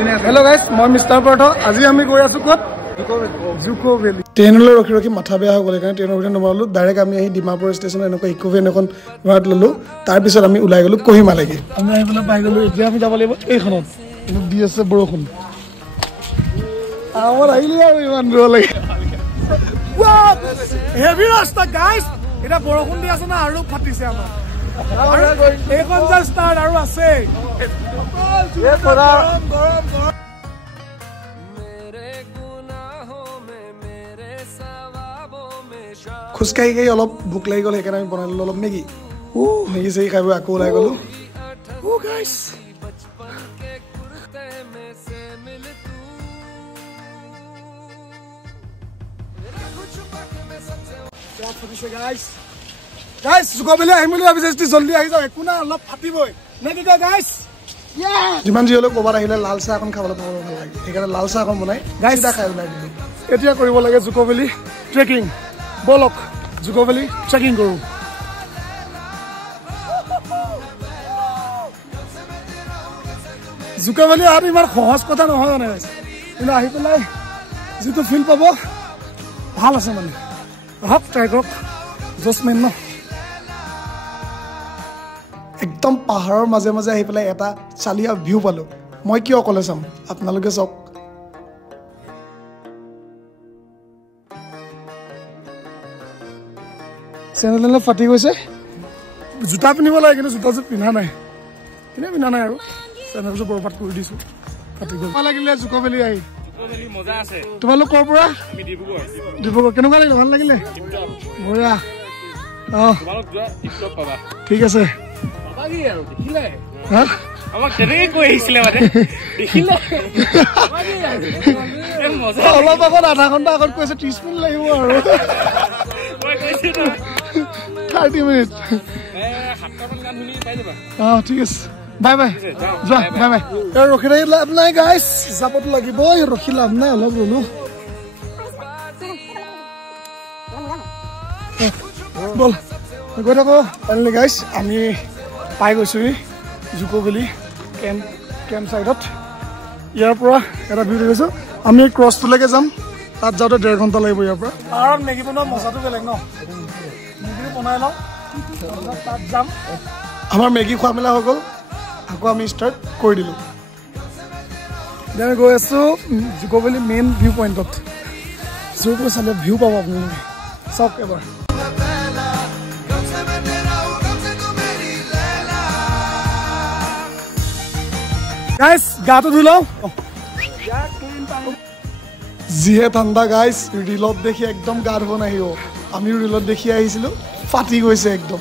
Hello guys, মই mister Partha আজি আমি গৈ আছো কত জুকো ভেলি ট্ৰেইনলৈ ৰখি ৰখি মাথা বেয়া হৈ গ'ল কাৰণ ট্ৰেইনৰ ভিতৰত নমালো ডাইৰেক্ট আমি আহি ডিমাপুৰ ষ্টেচন এনেকৈ ইকো ভেন এখন ভাড়াত ললো তাৰ পিছত আমি ওলাই গলো কোহিমালৈকে আমি আহিবলৈ পাই গলো এতিয়া আমি যাব লাগিব এইখনত কিন্তু দি আছে বৰষুণ আমাৰ আহিলে আৰু ইমান দূৰলৈকে হেভি ৰাস্তা গাইজ এটা বৰষুণ দি আছে না আৰু ফাটিছে আমাৰ এইখন যে ষ্টাৰ্ট আৰু আছে খোজকাঢ়ি গৈ অলপ ভোক লাগি গ'ল সেইকাৰণে আমি বনাই ললো অলপ মেগী মেগী চেগি খাই আকৌ ওলাই গ'লো Guys, জুকো ভেলি আহিম বুলি ভাবিছে জলদি আহি যাও একো না অলপ ফাটিবই নে কি গাইস যিমান যি হলেও কবাৰ আহিলে লাল চাহ এখন খাবলৈ পাব ভাল লাগে সেইকাৰণে লাল চাহ এখন বনাই গাইস খাই ওলাই দিলো এতিয়া কৰিব লাগে জুকো ভেলি ট্ৰেকিং বলক জুকো ভেলি ট্ৰেকিং কৰো জুকো ভেলি আৰু ইমান সহজ কথা নহয় মানে কিন্তু আহি পেলাই যিটো ফিল পাব ভাল আছে মানে হপ ট্ৰাই কৰক জসমেন ন একদম পাহাৰৰ মাজে মাজে আহি পেলাই এটা চালিয়া ভিউ পালো মই কি অকলে চাম আপোনালোকে চাওক চেনেল ফাটি গৈছে জোতা পিন্ধিব লাগে কিন্তু জোতাযোৰ পিন্ধা নাই কিনে পিন্ধা নাই আৰু চেনেলযোৰ বৰবাদ কৰি দিছো ফাটি গ'ল লাগিলে জুকো ভেলি আহি মজা আছে তোমালোক কৰ পৰা আমি ডিব্ৰুগড় কেনেকুৱা লাগিলে ভাল লাগিলে বঢ়িয়া তোমালোক যোৱা টিপটপ পাবা ঠিক আছে পাবা কি আৰু দেখিলে হা আমাক কেনেকৈ কৈ আহিছিলে মানে দেখিলে মজা অলপ আগত আধা ঘণ্টা আগত কৈছে 30 মিনিট লাগিব আৰু মই কৈছিলো 30 মিনিট 7টা মান গান শুনি পাই যাবা ঠিক আছে বাই বাই যোৱা বাই বাই ৰখি ৰখি লাভ নাই গাইছ যাবতো লাগিব ৰখি লাভ নাই অলপ ৰলো বল গৈ থাকো ফাইনেলি গাইছ আমি পাই গৈছো জুকো ভেলি কেম্প চাইডত ইয়াৰ পৰা এটা ভিউ দেখিছো আমি ক্ৰছটোলৈকে যাম তাত যাওঁতে 1.5 ঘণ্টা লাগিব ইয়াৰ পৰা আৰু মেগী বনোৱা মজাটো বেলেগ ন মেগী বনাই লওঁ তাত যাম আমাৰ মেগী খোৱা মেলা হৈ গ'ল আকৌ আমি ষ্টাৰ্ট কৰি দিলো আমি গৈ আছো জুকো ভেলি মেইন ভিউ পইণ্টত য'ৰ পৰা চালে ভিউ পাব আপোনালোকে চাওক এবাৰ গাইছ গাটো ধুই লওঁ যিহে ঠাণ্ডা গাইছ ৰিলত দেখি একদম গা ধুব নাহিব আমি ৰিলত দেখি আহিছিলো ফাটি গৈছে একদম